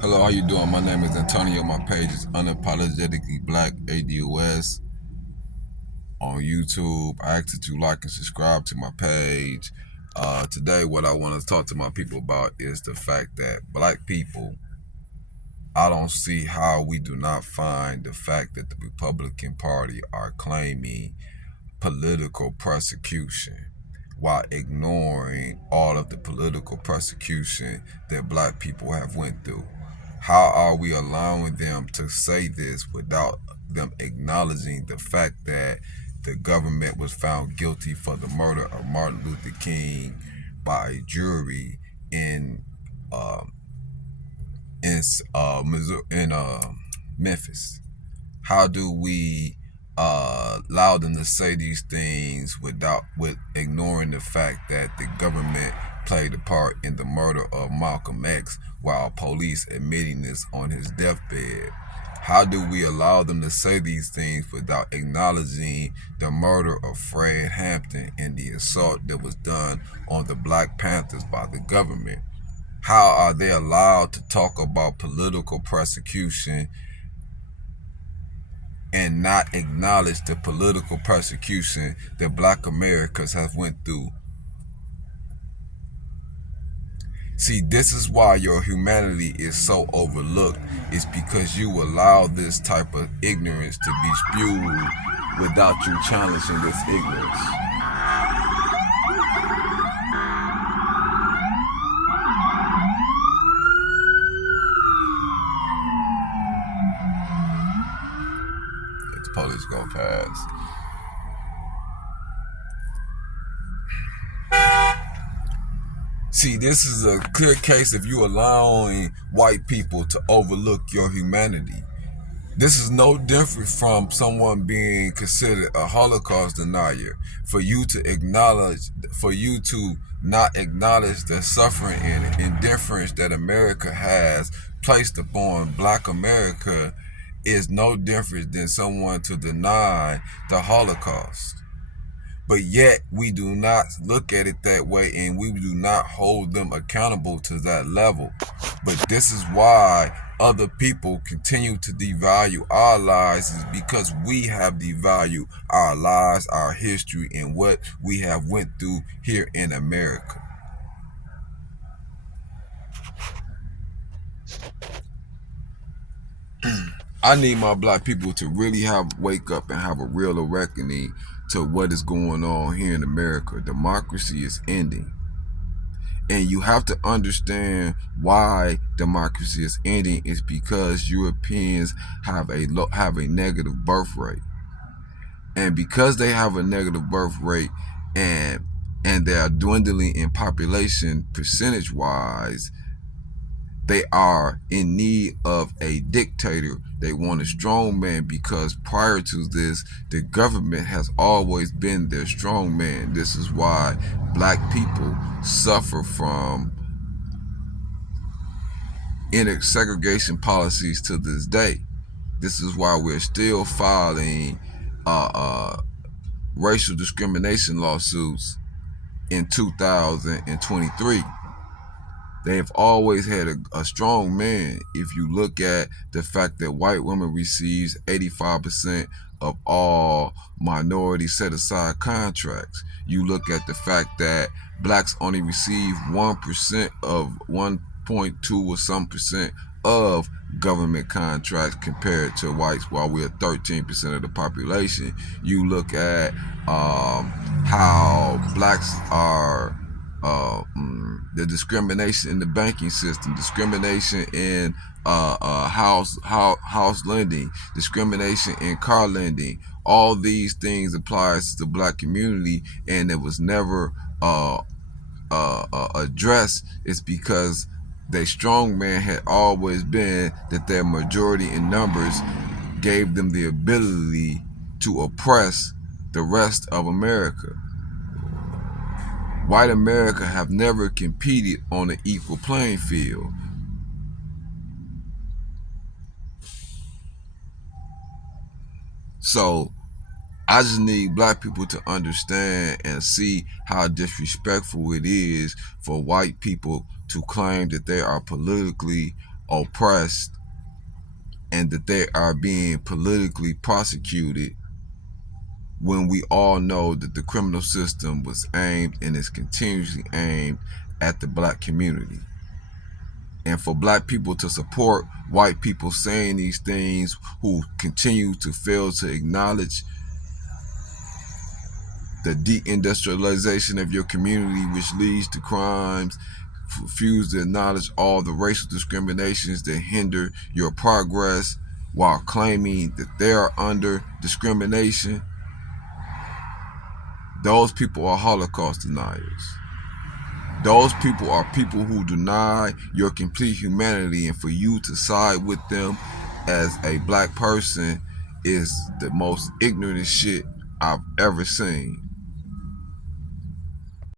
Hello, how you doing? My name is Antonio. My page is Unapologetically Black ADOS on YouTube. I ask that you like and subscribe to my page. Today, what I want to talk to my people about is the fact that black people, I don't see how we do not find the fact that the Republican Party are claiming political persecution while ignoring all of the political persecution that black people have went through. How are we allowing them to say this without them acknowledging the fact that the government was found guilty for the murder of Martin Luther King by a jury in uh, Missouri, in Memphis? How do we allow them to say these things with ignoring the fact that the government played a part in the murder of Malcolm X while police admitting this on his deathbed? How do we allow them to say these things without acknowledging the murder of Fred Hampton and the assault that was done on the Black Panthers by the government? How are they allowed to talk about political persecution and not acknowledge the political persecution that black Americans have went through? See, this is why your humanity is so overlooked. It's because you allow this type of ignorance to be spewed without you challenging this ignorance. Let the police go past. See, this is a clear case of you allowing white people to overlook your humanity. This is no different from someone being considered a Holocaust denier. For you to acknowledge, for you to not acknowledge the suffering and indifference that America has placed upon black America is no different than someone to deny the Holocaust. But yet we do not look at it that way, and we do not hold them accountable to that level. But this is why other people continue to devalue our lives, is because we have devalued our lives, our history, and what we have went through here in America. I need my black people to really wake up and have a real awakening to what is going on here in America. Democracy is ending. And you have to understand why democracy is ending is because Europeans have a negative birth rate. And because they have a negative birth rate and they are dwindling in population percentage wise, they are in need of a dictator. They want a strong man, because prior to this, the government has always been their strong man. This is why black people suffer from segregation policies to this day. This is why we're still filing racial discrimination lawsuits in 2023. They have always had a strong man. If you look at the fact that white women receives 85% of all minority set-aside contracts, you look at the fact that blacks only receive 1% of 1.2 or some percent of government contracts compared to whites, while we're 13% of the population. You look at how blacks are the discrimination in the banking system, discrimination in house lending, discrimination in car lending. All these things applies to the black community, and it was never addressed. It's because their strong man had always been that their majority in numbers gave them the ability to oppress the rest of America. White America have never competed on an equal playing field. So I just need black people to understand and see how disrespectful it is for white people to claim that they are politically oppressed and that they are being politically prosecuted, when we all know that the criminal system was aimed and is continuously aimed at the black community. And for black people to support white people saying these things who continue to fail to acknowledge the deindustrialization of your community, which leads to crimes, refuse to acknowledge all the racial discriminations that hinder your progress while claiming that they are under discrimination, those people are Holocaust deniers. Those people are people who deny your complete humanity, and for you to side with them as a black person is the most ignorant shit I've ever seen.